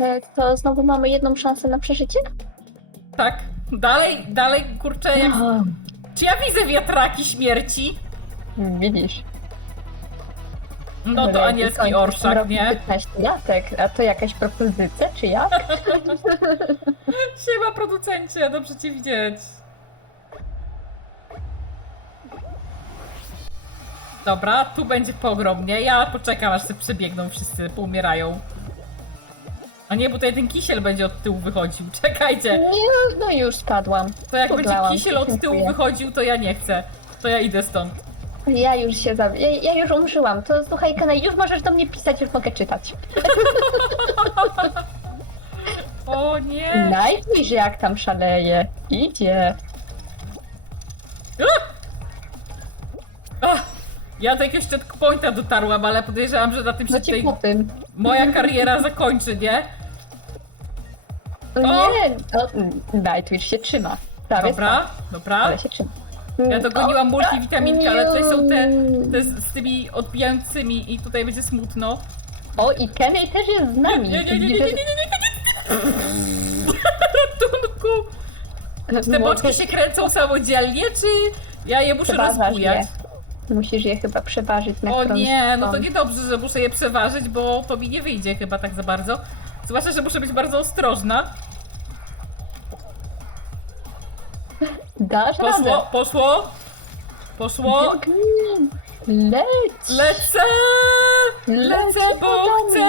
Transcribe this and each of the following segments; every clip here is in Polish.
E, To znowu mamy jedną szansę na przeżycie? Tak. Dalej, dalej, kurczę, jak... Czy ja widzę wiatraki śmierci? Widzisz. No to anielski orszak, nie? 15 latek, a to jakaś propozycja, czy jak? Siema producencie, dobrze cię widzieć. Dobra, tu będzie pogrom, nie? Ja poczekam, aż się przebiegną wszyscy, poumierają. A nie, bo tutaj ten kisiel będzie od tyłu wychodził. Czekajcie, Nie, no już spadłam. to jak będzie kisiel od tyłu dziękuję. wychodził, to ja nie chcę. To ja idę stąd. Ja już się za... ja, ja już umrzyłam. To słuchaj, Kanaj, już możesz do mnie pisać, już mogę czytać. O nie! Nightwish jak tam szaleje. Idzie. Ach, ja do jakiegoś checkpointa dotarłam, ale podejrzewam, że na tym się No ci tutaj po tym. moja kariera zakończy, nie? No Nie, no, Nightwish się trzyma. Prawie Dobra, spadł, dobra. Ale się trzyma. Ja dogoniłam O, multivitaminkę, ale tutaj są te, te z, z tymi odbijającymi i tutaj będzie smutno. O, i Kenny też jest z nami. Nie, nie, nie, nie, nie, nie, nie, nie, nie, nie. Ratunku! Te boczki się kręcą samodzielnie, czy ja je muszę Przeważasz rozbujać? Musisz je chyba przeważyć na O którąś nie, no to stronę. niedobrze, że muszę je przeważyć, bo to mi nie wyjdzie chyba tak za bardzo. Zwłaszcza, że muszę być bardzo ostrożna. Dasz Poszło, radę. poszło, poszło. Biegnij. Leć. Lecę! Lecę, bo chcę!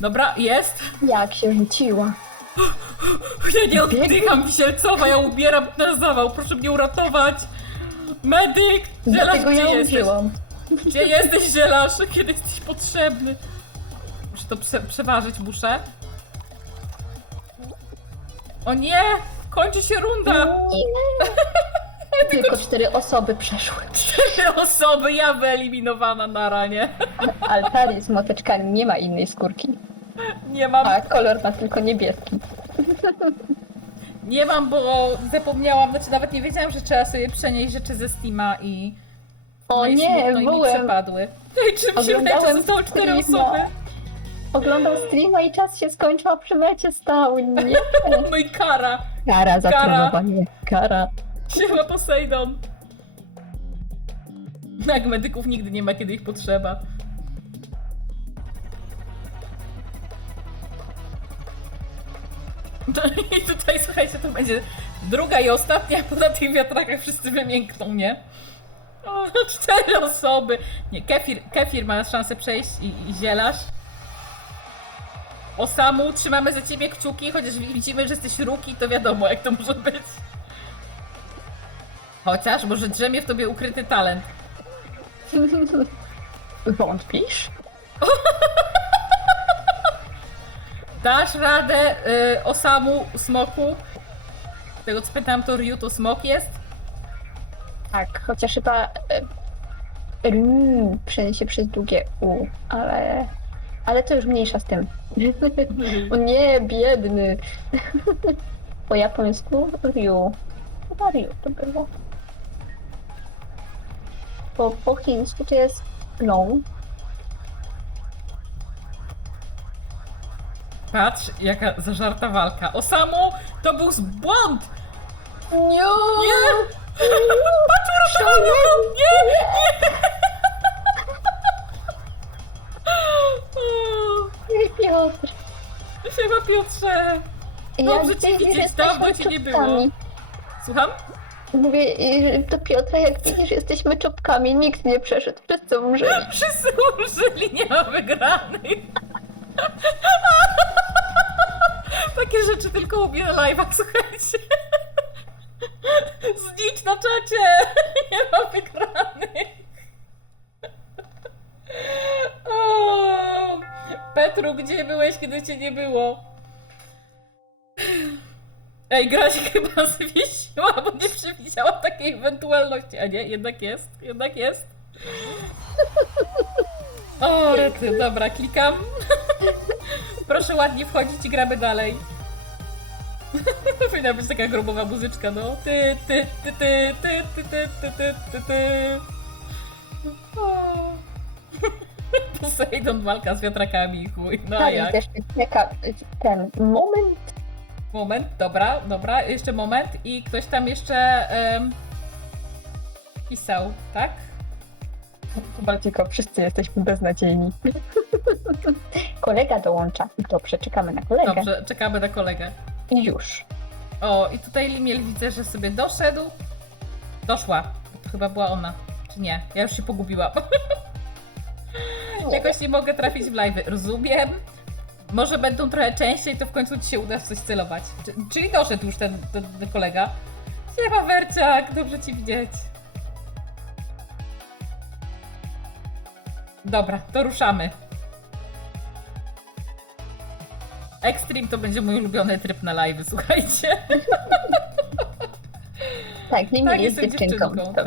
Dobra, jest. Jak się rzuciła. Ja nie oddycham, Wisielcowa, ja umieram na zawał, proszę mnie uratować! Medyk! Żelasz, Dlatego gdzie ja jesteś? użyłam. Gdzie jesteś, Żelasz? Kiedy jesteś potrzebny? To prze przeważyć, muszę. O nie! Kończy się runda! Tylko cztery osoby przeszły. Cztery osoby, ja wyeliminowana na ranie. Altari z moteczkami nie ma innej skórki. Nie mam, A kolor ma tylko niebieski. nie mam, bo zapomniałam, znaczy nawet nie wiedziałam, że trzeba sobie przenieść rzeczy ze Steama i... O no i nie, smutno i mi przepadły. No i czym się Oglądałem leczy? Zostało cztery osoby. Oglądał streama i czas się skończył, a przy mecie stał. Nie. No i kara. Kara za Kara. Kara. Siema Poseidon. Jak medyków nigdy nie ma, kiedy ich potrzeba. No I tutaj, słuchajcie, to będzie druga i ostatnia, bo na tych wiatrakach wszyscy wymiękną, nie? O, cztery osoby. Nie, kefir, kefir ma szansę przejść i, i zielarz. Osamu, trzymamy za ciebie kciuki, chociaż widzimy, że jesteś ruki, to wiadomo, jak to może być. Chociaż może drzemie w tobie ukryty talent. Wątpisz? Dasz radę y, Osamu, Smoku? Z tego co pytałam, to Ryu to Smok jest? Tak, chociaż chyba e, R przeniesie przez długie U, ale, ale to już mniejsza z tym. O nie, biedny. Po japońsku Ryu. Chyba Ryu to było. Po, po chińsku to jest long. Patrz, jaka zażarta walka. Osamu, to był błąd! Nie! Nie! Patrz, go! Nie! Nie! O, Nie, Piotr. Siema Piotrze! Dobrze cię widzisz, widzieć, jesteśmy dawno cię nie było. Słucham? Mówię y, do Piotra, jak widzisz, jesteśmy czopkami, nikt nie przeszedł, wszyscy umrzeli. Wszyscy umrzeli, nie ma wygranych. Takie rzeczy tylko u mnie na live'ach, słuchajcie. Znicz na czacie! Nie ma wygranych. O, Petru, gdzie byłeś, kiedy cię nie było? Ej, gra się chyba zwiesiła, bo nie przewidziała takiej ewentualności. A nie, jednak jest, jednak jest. O, rety, dobra, klikam. Proszę ładnie wchodzić i gramy dalej. Powinna być taka grobowa muzyczka, no. Ty, ty, ty, ty, ty, ty, ty, ty, ty, ty, ty. O. Poseidon walka z wiatrakami, chuj. No a tak, jak? też jaka, ten moment, Moment, dobra, dobra, jeszcze moment. I ktoś tam jeszcze em, pisał, tak? tylko wszyscy jesteśmy beznadziejni. Kolega dołącza. Dobrze, czekamy na kolegę. Dobrze, czekamy na kolegę. I już. O, i tutaj Limiel widzę, że sobie doszedł. Doszła. To chyba była ona. Czy nie? Ja już się pogubiłam. Jakoś nie mogę trafić w live. Rozumiem. Może będą trochę częściej, to w końcu ci się uda w coś celować. Czy, czyli doszedł już ten, ten, ten kolega. Siema Werciak, dobrze ci widzieć. Dobra, to ruszamy. Extreme to będzie mój ulubiony tryb na live, słuchajcie. Tak, Limi Tak, jest dziewczynką. dziewczynką, tak.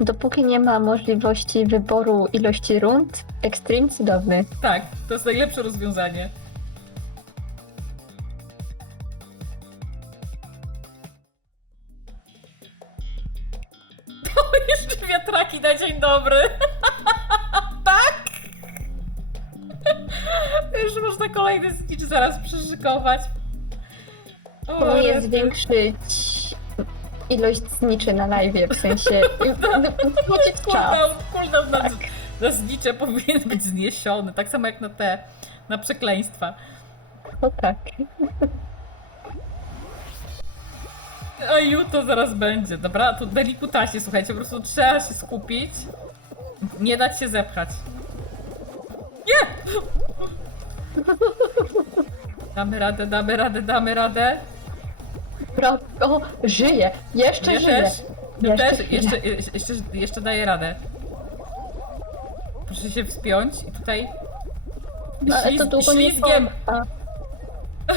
Dopóki nie ma możliwości wyboru ilości rund, Extreme cudowny. Tak, to jest najlepsze rozwiązanie. O, jeszcze wiatraki na dzień dobry. tak? Już można kolejny stitch zaraz przyszykować. O, Próbuję zwiększyć ilość zniczy na live, w sensie płacić czas. Cooldown, cooldown na, na znicze powinien być zniesiony, tak samo jak na te, na przekleństwa. No tak. A ju to zaraz będzie. Dobra, to delikutaśnie, słuchajcie, po prostu trzeba się skupić. Nie dać się zepchać. Nie! Damy radę, damy radę, damy radę. O, żyje! Jeszcze Ja żyje! też. Ja Jeszcze też, chwilę. jeszcze, jeszcze, jeszcze, daję radę. Proszę się wspiąć i tutaj No, ale to ślizg- długo nie ślizgiem. trwa.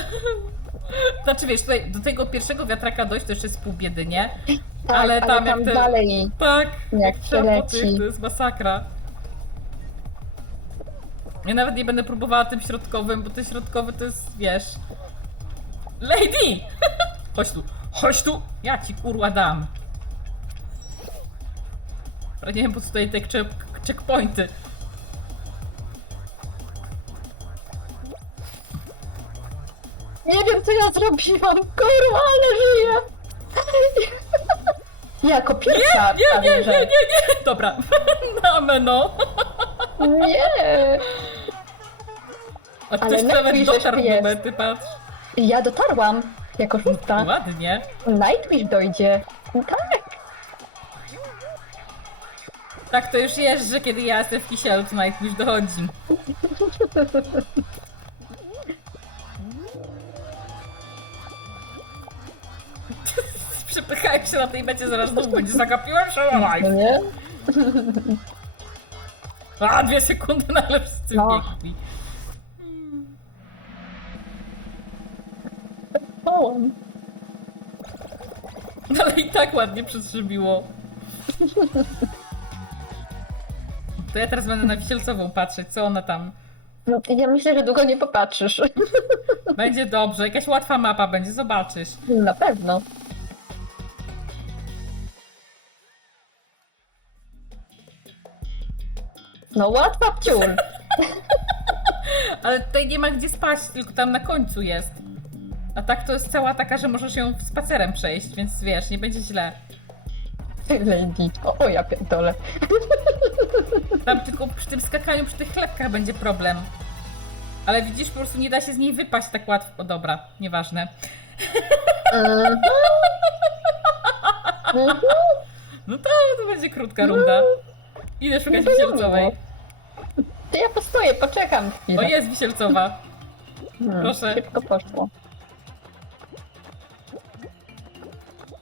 Znaczy wiesz, tutaj do tego pierwszego wiatraka dojść to jeszcze jest pół biedy, nie? Tak, ale tam jak te- dalej. Tak, Jak trzeba po przeleci. tych, to jest masakra. Ja nawet nie będę próbowała tym środkowym, bo ten środkowy to jest, wiesz... Lady! Chodź tu, chodź tu! Ja ci kurwa dam. Ale nie wiem po co tutaj te check, checkpointy. Nie wiem, co ja zrobiłam. Kurwa, ale żyję! Jako pierwsza Nie, nie, nie, nie, nie, nie! Dobra, na no. Nie! A Ale ktoś nawet Nightwish dotarł w jest. momenty, patrz. Ja dotarłam jako szósta. Ładnie. Nightwish dojdzie. Tak! Tak to już jest, że kiedy ja jestem w kisielu, to już dochodzi. Przepychałem się na tej mecie, zaraz znowu będzie zagapiłem się na No nie? A, dwie sekundy, ale wszyscy No. biegli. Ale i tak ładnie przetrzybiło. To ja teraz będę na Wisielcową patrzeć, co ona tam... No, ja myślę, że długo nie popatrzysz. Będzie dobrze, jakaś łatwa mapa będzie, zobaczysz. Na pewno. No łatwa pciul. Ale tutaj nie ma gdzie spać, tylko tam na końcu jest. A tak to jest cała taka, że możesz ją spacerem przejść, więc wiesz, nie będzie źle. Lady. O, o ja pierdolę. Tam tylko przy tym skakaniu, przy tych chlebkach będzie problem. Ale widzisz, po prostu nie da się z niej wypaść tak łatwo. O dobra, nieważne. Mhm. Mhm. No to, to będzie krótka runda. Idę szukać No to ja wisielcowej. To ja postoję, poczekam O, chwilę. jest wisielcowa. Hmm, proszę. Szybko poszło.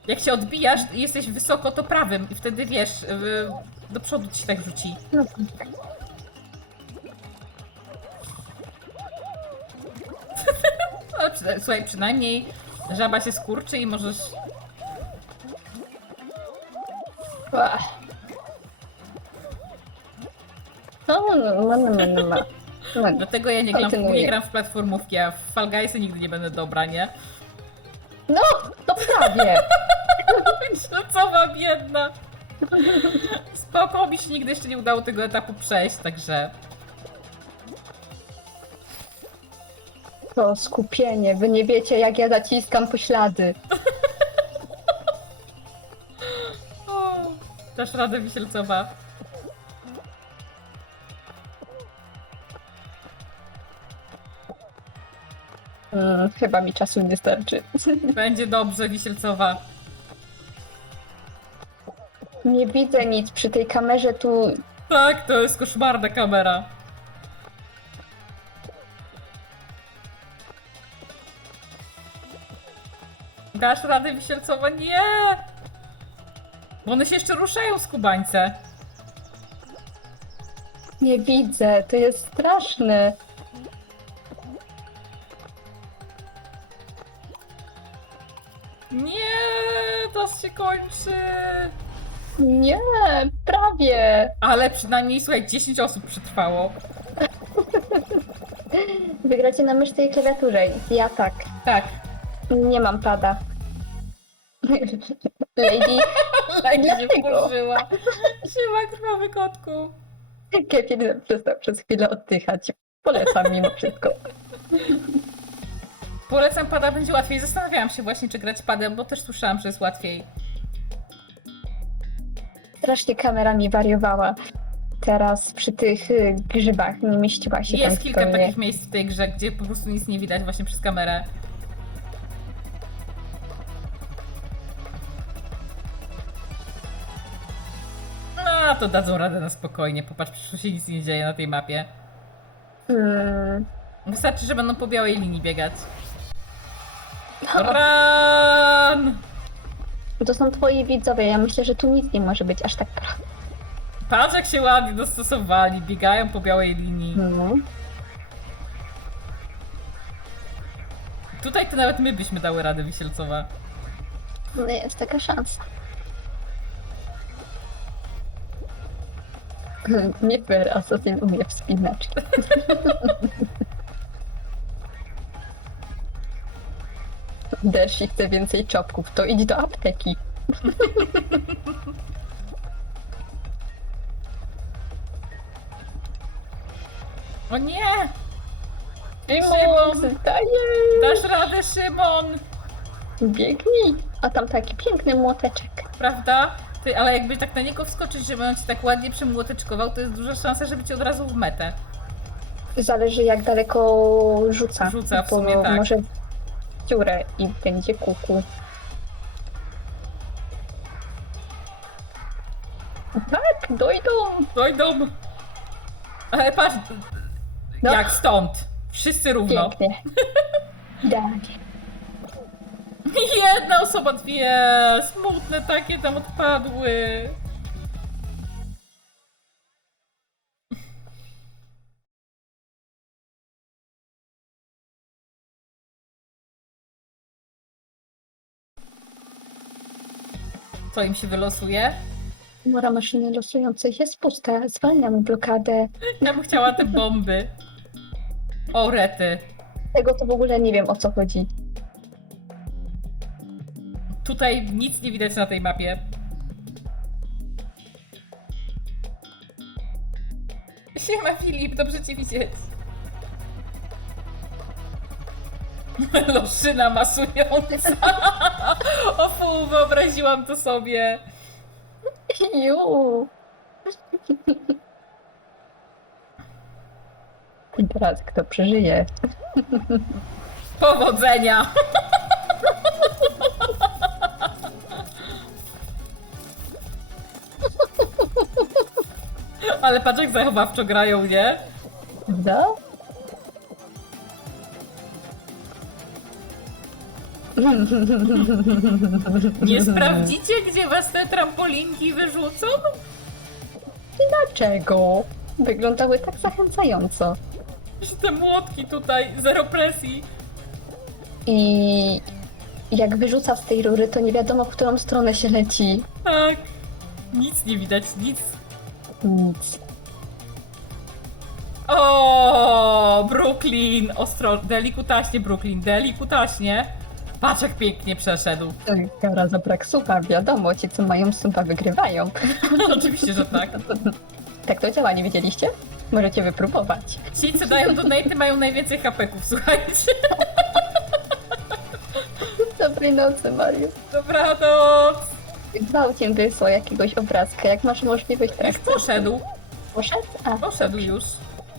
Jak się odbijasz i jesteś wysoko, to prawym i wtedy wiesz, y, do przodu ci się tak rzuci. No, przy, słuchaj, przynajmniej żaba się skurczy i możesz ach. No, no, no, no, no, no. no. Dlatego ja nie gram, Kontynuuję. nie gram w platformówki, a w Fall Guysy nigdy nie będę dobra, nie? No, to prawie. Co ma biedna? Spoko, mi się nigdy jeszcze nie udało tego etapu przejść, także... To skupienie. Wy nie wiecie, jak ja zaciskam poślady. O, dasz radę, Wisielcowa. Mm, chyba mi czasu nie starczy. Będzie dobrze, Wisielcowa. Nie widzę nic przy tej kamerze tu. Tak, to jest koszmarna kamera. Dasz radę, Wisielcowa? Nie! Bo one się jeszcze ruszają, skubańce. Nie widzę. To jest straszne. Kończy. Nie, prawie. Ale przynajmniej, słuchaj, 10 osób przetrwało. Wygracie na myszce i klawiaturze. Ja tak. Tak. Nie mam pada. Lady, Tak się Dlaczego? wkurzyła. Siema, krwawy kotku. Kevin przestał przez chwilę oddychać. Polecam mimo wszystko. Polecam pada, będzie łatwiej. Zastanawiałam się właśnie, czy grać padem, bo też słyszałam, że jest łatwiej. Strasznie kamera mi wariowała. Teraz przy tych y, grzybach nie mieściła się Jest tam kilka zupełnie. takich miejsc w tej grze, gdzie po prostu nic nie widać właśnie przez kamerę. A, to dadzą radę na spokojnie. Popatrz, przecież się nic nie dzieje na tej mapie. Mm, Wystarczy, że będą po białej linii biegać. Run! To są twoi widzowie. Ja myślę, że tu nic nie może być aż tak prawda. Patrz, jak się ładnie dostosowali. Biegają po białej linii. No. Tutaj to nawet my byśmy dały radę, Wisielcowa. No jest taka szansa. Nie fair, Assassin umie wspinaczki. Dersi chce więcej czopków, to idź do apteki. O nie! Szymon, wstaje! Dasz radę, Szymon! Biegnij! A tam taki piękny młoteczek. Prawda? Ty, ale jakby tak na niego wskoczyć, żeby on ci tak ładnie przymłoteczkował, to jest duża szansa, żeby ci od razu w metę. Zależy jak daleko rzuca. Rzuca, w sumie tak. może dziurę i będzie kuku. Tak, dojdą! Dojdą! Ale patrz, No. jak stąd. Wszyscy równo. Pięknie. Idealnie. Jedna osoba, dwie! Smutne takie tam odpadły. Co im się wylosuje? Mora maszyny losującej jest pusta. Zwalniam blokadę. Ja bym chciała te bomby. O, rety. Tego to w ogóle nie wiem o co chodzi. Tutaj nic nie widać na tej mapie. Siema Filip, dobrze cię widzieć. Loszyna masująca. O fu, wyobraziłam to sobie. Ju. I teraz kto przeżyje? Powodzenia! Ale patrz jak zachowawczo grają, nie? Prawda? Nie sprawdzicie, gdzie was te trampolinki wyrzucą? Dlaczego? Wyglądały tak zachęcająco. Że te młotki tutaj, zero presji. I jak wyrzuca z tej rury, to nie wiadomo, w którą stronę się leci. Tak. Nic nie widać, nic. Nic. O, Brooklyn! Ostro, delikutaśnie, Brooklyn, delikutaśnie. Patrz jak pięknie przeszedł. Kara za brak supa, wiadomo, ci co mają supa wygrywają. Oczywiście, że tak. Tak to działa, nie wiedzieliście? Możecie wypróbować. Ci, co dają donaty, mają najwięcej hapeków, słuchajcie. Dobrej nocy, Mariusz. Dobranoc. Gwałciem wysłał jakiegoś obrazka, jak masz możliwość trakcji. poszedł. Poszedł? A, Poszedł już.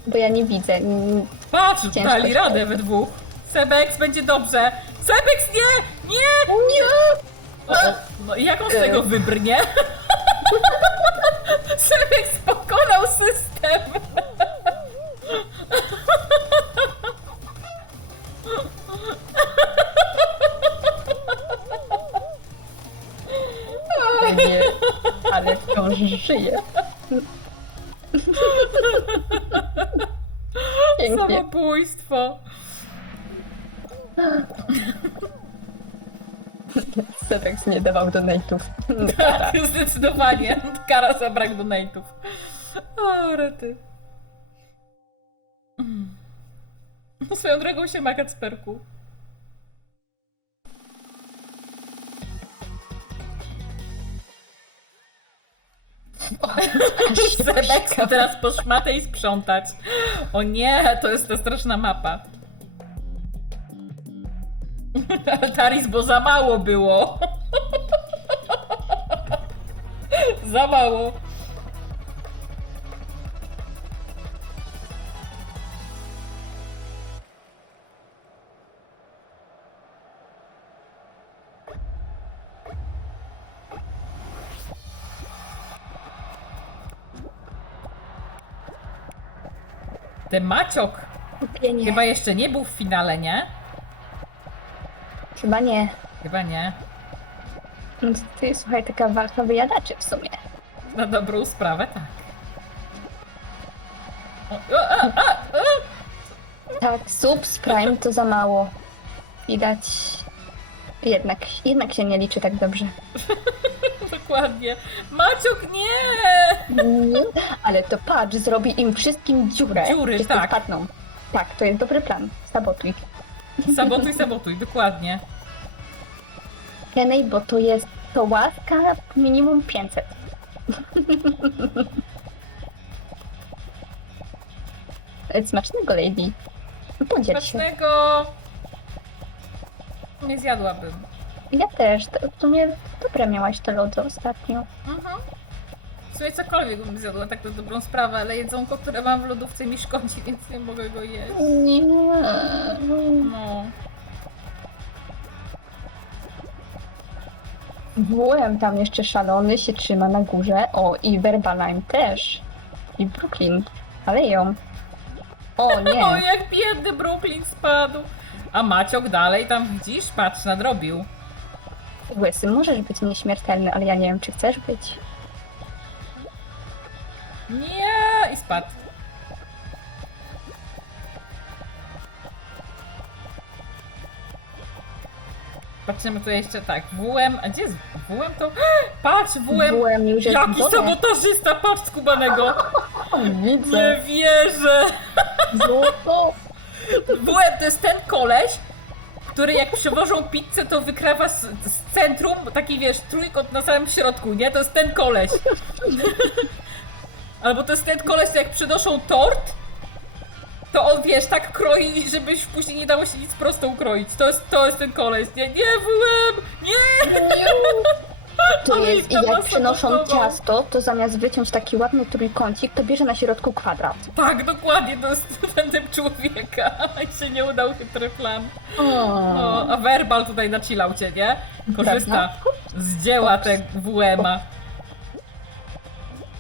bo ja nie widzę. Mm, Patrz, Ciężko dali się radę we dwóch. Sebex będzie dobrze. Sebex nie! Nie! Nie! O, o, no i jak on z tego wybrnie? Sebex pokonał system! Nie, ale wciąż żyje. Dawał donate'ów. Tak, zdecydowanie. Kara za brak donate'ów. O, rety. No swoją drogą się ma Kacperku. Sebek teraz po szmatę i sprzątać. O nie, to jest ta straszna mapa. Taris, bo za mało było. Za mało. Ten Maciok Kupienie. chyba jeszcze nie był w finale, nie? Chyba nie. Chyba nie. No to ty, słuchaj, taka walka wyjadaczy w sumie. Na dobrą sprawę, tak. O, a, a, a. Tak, sub z Prime to za mało. Widać. Jednak, jednak się nie liczy tak dobrze. Dokładnie. Maciok, nie! Ale to patrz, zrobi im wszystkim dziurę. Dziury, wszyscy tak. Tak, to jest dobry plan. Sabotuj. Sabotuj, sabotuj, dokładnie. Kenej, bo to jest to łaska minimum 500. Smacznego, lady. Podziel się. Smacznego! Nie zjadłabym. Ja też. To, w sumie dobre miałaś te lody ostatnio. Mhm. W sumie cokolwiek bym zjadła, tak to dobrą sprawę, ale jedzonko, które mam w lodówce mi szkodzi, więc nie mogę go jeść. Nie. No. WM tam jeszcze szalony się trzyma na górze. O, i Verbalime też. I Brooklyn. Ale ją. O O, nie. jak biedny Brooklyn spadł. A Maciok dalej tam widzisz? Patrz, nadrobił. Łysy, możesz być nieśmiertelny, ale ja nie wiem, czy chcesz być. Nie! I spadł. Patrzymy tu jeszcze tak. WM. A gdzie jest WM to? Patrz, WM! WM już jest w Jaki sabotażysta! Patrz skubanego! O, Nie widzę. wierzę! Złoto. WM to jest ten koleś, który jak przywożą pizzę, to wykrawa z, z centrum, taki wiesz, trójkąt na samym środku, nie? To jest ten koleś. Albo to jest ten koleś, jak przynoszą tort, to on wiesz, tak kroi, żebyś później nie dało się nic prosto ukroić. To jest, to jest ten koleś. Nie, nie, WM! Nie! To Ale jest, i jak przynoszą ciasto, to zamiast wyciąć taki ładny trójkącik, to bierze na środku kwadrat. Tak, dokładnie, to jest będę człowieka. I się nie udał chytry plan. No, a Verbal tutaj nacilał cię, nie? Korzysta z dzieła tego WM-a.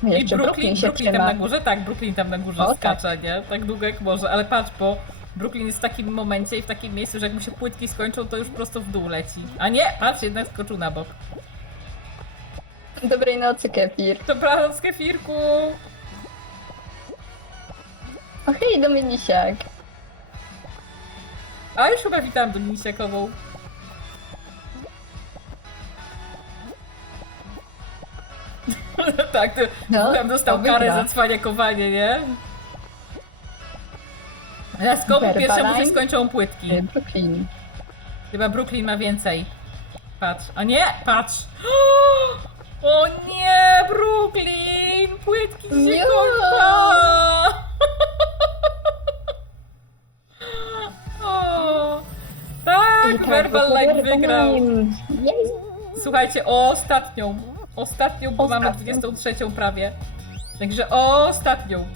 I jeszcze Brooklyn, Brooklyn się Brooklyn tam na górze? Tak, Brooklyn tam na górze O, tak. skacze, nie? Tak długo jak może, ale patrz, bo Brooklyn jest w takim momencie i w takim miejscu, że jak mu się płytki skończą, to już prosto w dół leci. A nie, patrz, jednak skoczył na bok. Dobrej nocy, Kefir. Dobranoc, kefirku! O hej, Dominisiak. A już chyba witam Dominisiakową. tak, to No, Tam dostał karę za cwaniakowanie, nie? Verbaline. pierwszemu się skończą płytki. E, Brooklyn. Chyba Brooklyn ma więcej. Patrz. A nie, patrz. O nie, Brooklyn! Płytki się Nie. kończą! O, tak, Verbal Light wygrał. Słuchajcie, ostatnią. Ostatnią, bo mamy Ostatnią. 23 prawie. Także ostatnią.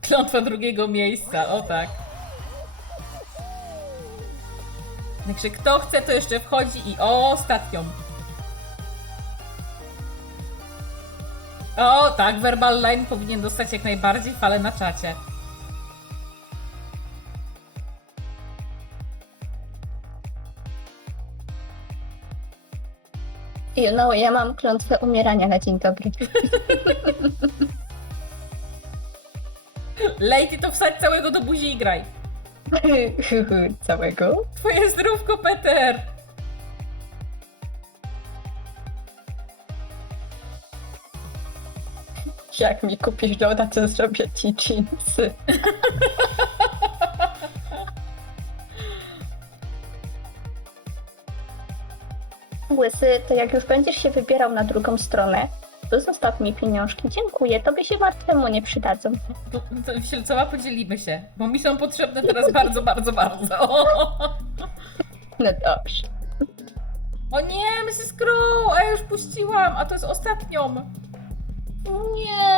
Klątwa drugiego miejsca, o tak. Także kto chce, to jeszcze wchodzi i ostatnią. O, tak, Verbal Line powinien dostać jak najbardziej falę na czacie. You know, ja mam klątwę umierania na dzień dobry. Lady to wsadź całego do buzi i graj. Całego? Twoje zdrówko, Peter! Jak mi kupisz loda, to zrobię ci jeansy. Łysy, to jak już będziesz się wybierał na drugą stronę, to zostaw mi pieniążki. Dziękuję, tobie się martwemu nie przydadzą. To, to Sielcowa podzielimy się, bo mi są potrzebne teraz bardzo, bardzo, bardzo. No dobrze. O nie, Mrs. Screw! A ja już puściłam, a to jest ostatnią. Nie.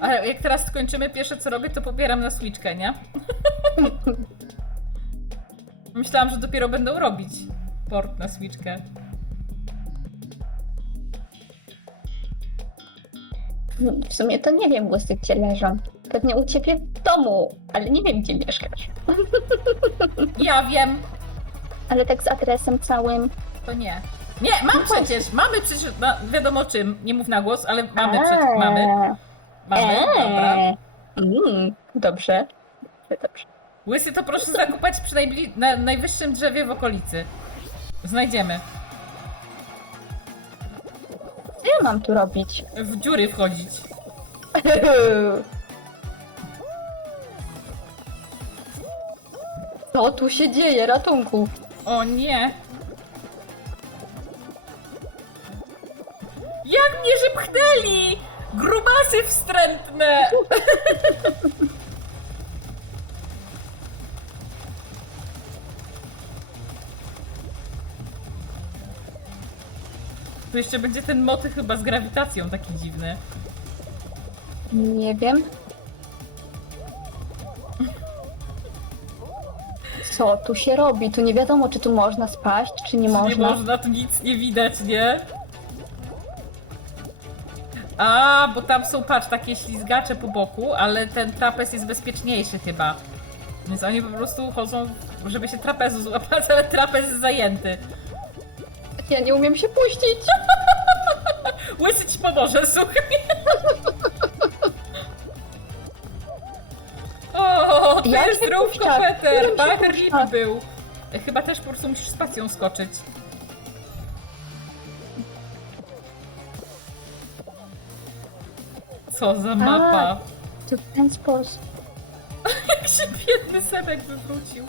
Ale jak teraz skończymy, pierwsze co robię, to pobieram na Switchkę, nie? Myślałam, że dopiero będą robić port na Switchkę. W sumie to nie wiem, łysy, gdzie leżą. Pewnie u ciebie w domu, ale nie wiem, gdzie mieszkasz. Ja wiem, Ale tak z adresem całym. to nie. Nie, mam przecież, mamy przecież, no, wiadomo czym, nie mów na głos, ale mamy przecież, mamy, mamy, dobra. Eee. Mm, dobrze. Dobrze. Łysy to proszę zakopać przy najbli- na najwyższym drzewie w okolicy. Znajdziemy. Co ja mam tu robić? W dziury wchodzić. Co tu się dzieje? Ratunku. O nie! Jak mnie żepchnęli! Grubasy wstrętne! Tu jeszcze będzie ten motyw chyba z grawitacją taki dziwny. Nie wiem. Co tu się robi? Tu nie wiadomo, czy tu można spaść, czy nie można. Nie można, tu nic nie widać, nie? A, bo tam są, patrz, takie ślizgacze po boku, ale ten trapez jest bezpieczniejszy chyba. Więc oni po prostu chodzą, żeby się trapezu złapać, ale trapez jest zajęty. Ja nie umiem się puścić. Łysy ci pomoże, słuchaj. O, to Ja jest cię zdrówko, puszczam. Był. Chyba też po prostu musisz spacją skoczyć. Co za mapa. To w ten sposób. Jak się biedny Sebek wywrócił.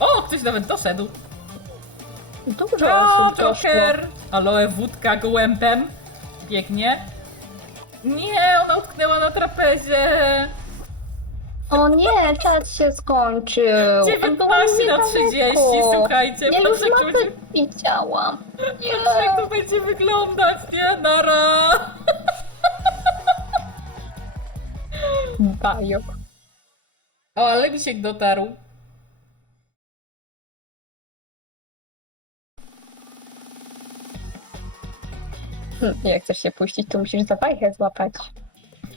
O, ktoś nawet doszedł. Dużo O, osób doszło. Joker! Aloe wódka gołębem. Biegnie. Nie, ona utknęła na trapezie. O nie, czas się skończył. On był 19 na niedaleko. 30, słuchajcie. Ja już patrz, jak to mapę będzie, widziałam. patrz, jak to będzie wyglądać, nie? Nara! Bajok. O, ale mi się dotarł. Hm, jak chcesz się puścić, to musisz za bajkę złapać.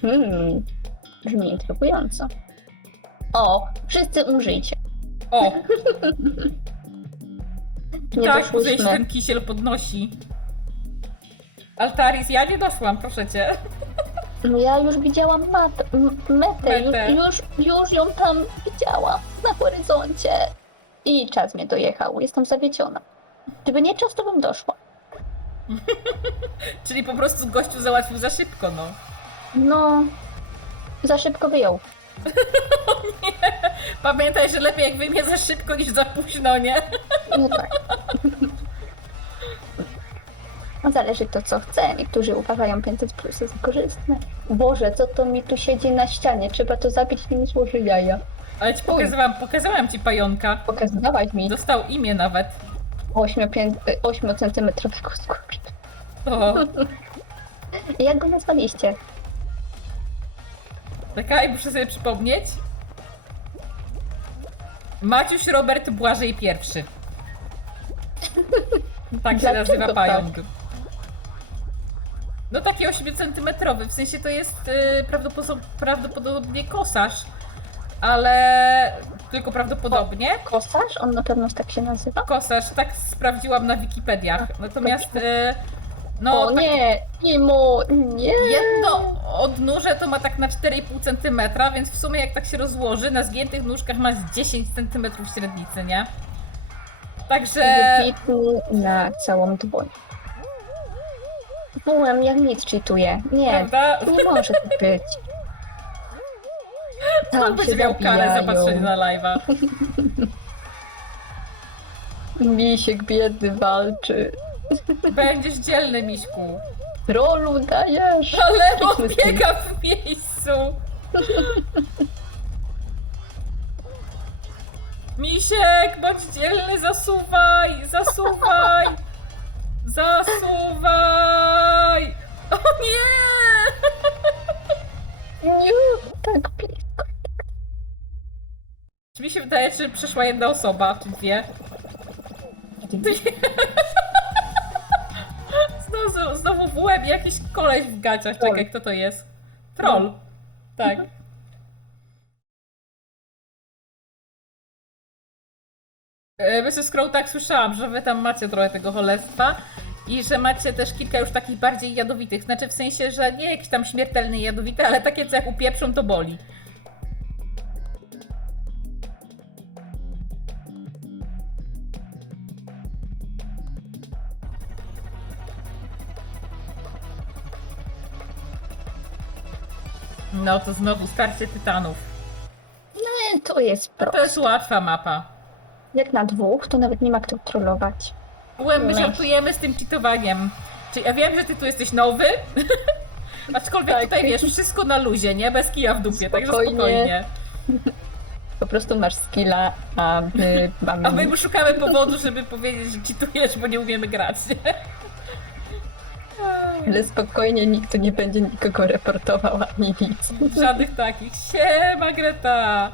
Hmm, brzmi intrygująco. O, wszyscy umrzyjcie. O, Nie tak, doszłyśmy. ten kisiel podnosi. Altaris, ja nie doszłam, proszę cię. No ja już widziałam mat, m- metę, już, Metę. już, już ją tam widziałam na horyzoncie. I czas mnie dojechał, jestem zawiedziona. Gdyby nie czas, to bym doszła. Czyli po prostu gościu załatwił za szybko, no. No, za szybko wyjął. Pamiętaj, że lepiej jak wyjmie za szybko niż za późno, nie? No tak. No zależy to co chce. Niektórzy uważają 500 plus za korzystne. Boże, co to mi tu siedzi na ścianie? Trzeba to zabić, nim złoży jaja. Ale ci pokazałam, pokazałam ci pająka. Pokazywałaś mi Dostał imię nawet. 8 centymetrowego skórki. O, Jak go nazwaliście? czekaj, muszę sobie przypomnieć. Maciuś Robert Błażej pierwszy. Tak się Dlaczego nazywa tak? pająk. No taki 8 centymetrowy, w sensie to jest y, prawdopodobnie, prawdopodobnie kosarz, ale tylko prawdopodobnie. Kosarz? On na pewno tak się nazywa? Kosarz, tak sprawdziłam na Wikipediach. Natomiast y, no o tak nie, Imo, nie. jedno odnóże to ma tak na 4,5 cm, więc w sumie jak tak się rozłoży, na zgiętych nóżkach ma z 10 cm średnicy, nie? Także Wybitny na całą dłoń. Byłem, ja nic czytuję. Nie, prawda? nie może tak być. On Tam będzie się miał karę zabijają. na live'a. Misiek biedny walczy. Będziesz dzielny, Miśku. Trollu dajesz. Ale on z tym. biega w miejscu. Misiek, bądź dzielny, zasuwaj, zasuwaj, zasuwaj. O nie! Nie, tak blisko. Mi się wydaje, że przyszła jedna osoba, czy dwie? Znowu, znowu w łeb jakiś koleś w gaciach. Czekaj, kto to jest? Troll. Tak. E, Mrs. Crow, tak słyszałam, że wy tam macie trochę tego cholerstwa i że macie też kilka już takich bardziej jadowitych. Znaczy w sensie, że nie jakieś tam śmiertelnie jadowite, ale takie, co jak upieprzą, to boli. No to znowu starcie tytanów. Nie, to jest pro. To jest łatwa mapa. Jak na dwóch, to nawet nie ma kto trollować. Byłem, my żartujemy z tym cheatowaniem. Czy ja wiem, że ty tu jesteś nowy? Aczkolwiek Tak. tutaj wiesz, wszystko na luzie, nie? Bez kija w dupie, także Spokojnie. spokojnie. Po prostu masz skilla, a my mamy... A my szukamy powodu, żeby powiedzieć, że cheatujesz, bo nie umiemy grać. Ale spokojnie, nikt tu nie będzie nikogo reportował ani nic. Żadnych takich. Siema Greta!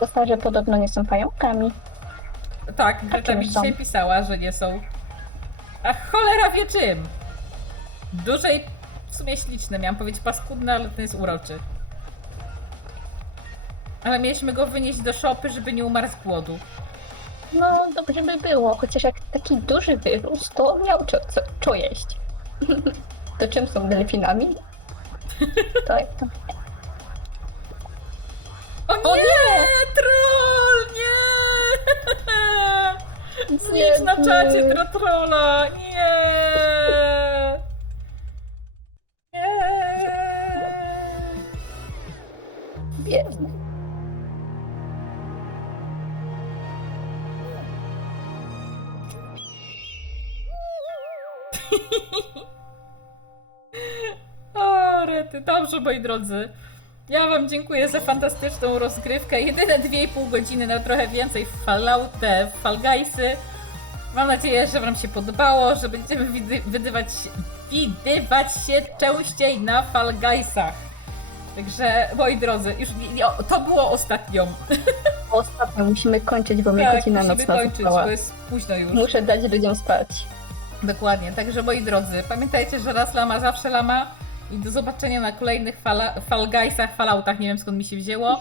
Kosarze podobno nie są pająkami. Tak, Greta mi są? dzisiaj pisała, że nie są. A cholera wie czym! Duże i w sumie śliczne. Miałam powiedzieć paskudne, ale ten jest uroczy. Ale mieliśmy go wynieść do szopy, żeby nie umarł z głodu. No, dobrze by było, chociaż jak taki duży wyrósł, to miał co, co, co jeść. To czym są delfinami? To jak to? O nie! O nie! Troll! Nie! Znicz na Biedny. czacie dla trolla! Nie! Nie! Rety, dobrze, moi drodzy. Ja wam dziękuję za fantastyczną rozgrywkę. Jedyne 2,5 godziny na trochę więcej w Falloutę, w Fall Guysy. Mam nadzieję, że wam się podobało, że będziemy widy, wydywać, widywać się częściej na Fall Guysach. Także, moi drodzy, już nie, nie, to było ostatnią. Ostatnio musimy kończyć, bo mnie Tak, godzina musimy nocna kończyć, została. bo jest późno już. Muszę dać ludziom spać. Dokładnie, także moi drodzy, pamiętajcie, że raz lama, zawsze lama i do zobaczenia na kolejnych fala, Fall Guysach, Falloutach, nie wiem skąd mi się wzięło.